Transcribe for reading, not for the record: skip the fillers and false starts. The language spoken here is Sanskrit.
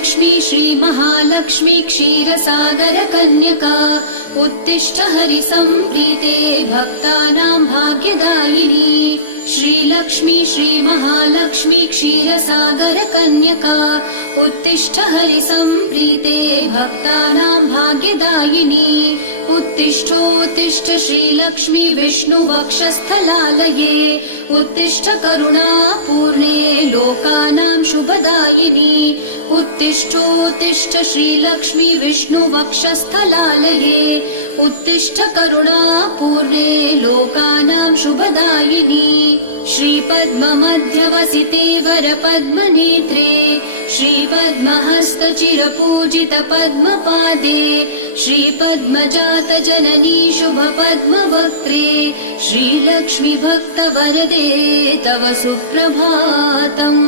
श्रीलक्ष्मी श्रीमहालक्ष्मी क्षीरसागरकन्यका उत्तिष्ठ हरिसम्प्रीते भक्तानां भाग्यदायिनी। श्रीलक्ष्मी श्रीमहालक्ष्मी क्षीरसागरकन्यका उत्तिष्ठ हरिसम्प्रीते भक्तानां भाग्यदायिनी। उत्तिष्ठोत्तिष्ठ श्रीलक्ष्मी विष्णुवक्षस्थलालये उत्तिष्ठ करुणापूर्णे लोकानां शुभदायिनी। उत्तिष्ठोत्तिष्ठ श्रीलक्ष्मी विष्णुवक्षस्थलालये उत्तिष्ठ करुणापूर्णे लोकानां शुभदायिनी। श्रीपद्ममध्यवसिते वरपद्मनेत्रे श्रीपद्महस्तचिरपूजित पद्मपादे श्रीपद्मजातजननी शुभपद्मवक्त्रे श्रीलक्ष्मी भक्तवरदे तव सुप्रभातम्।